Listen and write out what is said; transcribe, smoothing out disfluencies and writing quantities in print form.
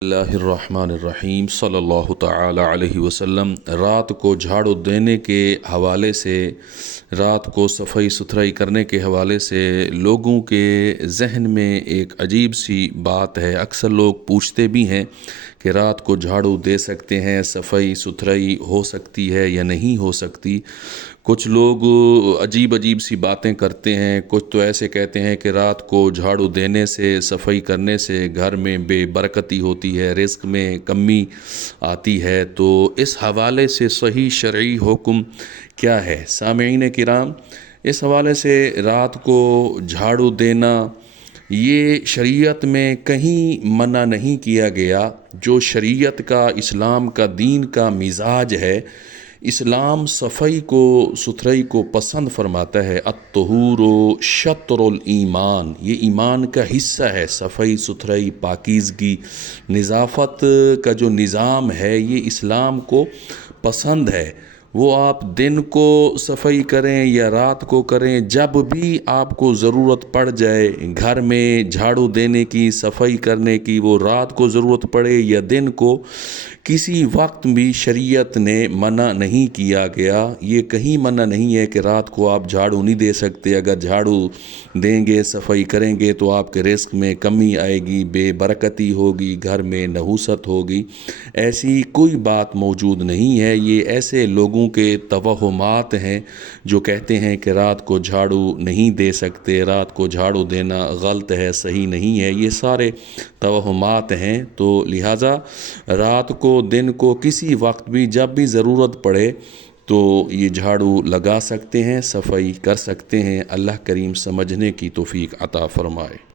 اللہ الرحمن الرحیم صلی اللہ تعالی علیہ وسلم۔ رات کو جھاڑو دینے کے حوالے سے، رات کو صفائی ستھرائی کرنے کے حوالے سے لوگوں کے ذہن میں ایک عجیب سی بات ہے۔ اکثر لوگ پوچھتے بھی ہیں کہ رات کو جھاڑو دے سکتے ہیں، صفائی ستھرائی ہو سکتی ہے یا نہیں ہو سکتی۔ کچھ لوگ عجیب عجیب سی باتیں کرتے ہیں، کچھ تو ایسے کہتے ہیں کہ رات کو جھاڑو دینے سے، صفائی کرنے سے گھر میں بے برکتی ہوتی ہے، رزق میں کمی آتی ہے۔ تو اس حوالے سے صحیح شرعی حکم کیا ہے؟ سامعین کرام، اس حوالے سے رات کو جھاڑو دینا یہ شریعت میں کہیں منع نہیں کیا گیا۔ جو شریعت کا، اسلام کا، دین کا مزاج ہے، اسلام صفائی کو، ستھرائی کو پسند فرماتا ہے۔ الطہور شطر الایمان، یہ ایمان کا حصہ ہے۔ صفائی ستھرائی، پاکیزگی، نظافت کا جو نظام ہے یہ اسلام کو پسند ہے۔ وہ آپ دن کو صفائی کریں یا رات کو کریں، جب بھی آپ کو ضرورت پڑ جائے گھر میں جھاڑو دینے کی، صفائی کرنے کی، وہ رات کو ضرورت پڑے یا دن کو، کسی وقت بھی شریعت نے منع نہیں کیا گیا۔ یہ کہیں منع نہیں ہے کہ رات کو آپ جھاڑو نہیں دے سکتے۔ اگر جھاڑو دیں گے، صفائی کریں گے تو آپ کے رزق میں کمی آئے گی، بے برکتی ہوگی، گھر میں نحوست ہوگی۔ ایسی کوئی بات موجود نہیں ہے۔ یہ ایسے لوگوں کے توہمات ہیں جو کہتے ہیں کہ رات کو جھاڑو نہیں دے سکتے، رات کو جھاڑو دینا غلط ہے، صحیح نہیں ہے۔ یہ سارے توہمات ہیں۔ تو لہٰذا رات کو، دن کو، کسی وقت بھی جب بھی ضرورت پڑے تو یہ جھاڑو لگا سکتے ہیں، صفائی کر سکتے ہیں۔ اللہ کریم سمجھنے کی توفیق عطا فرمائے۔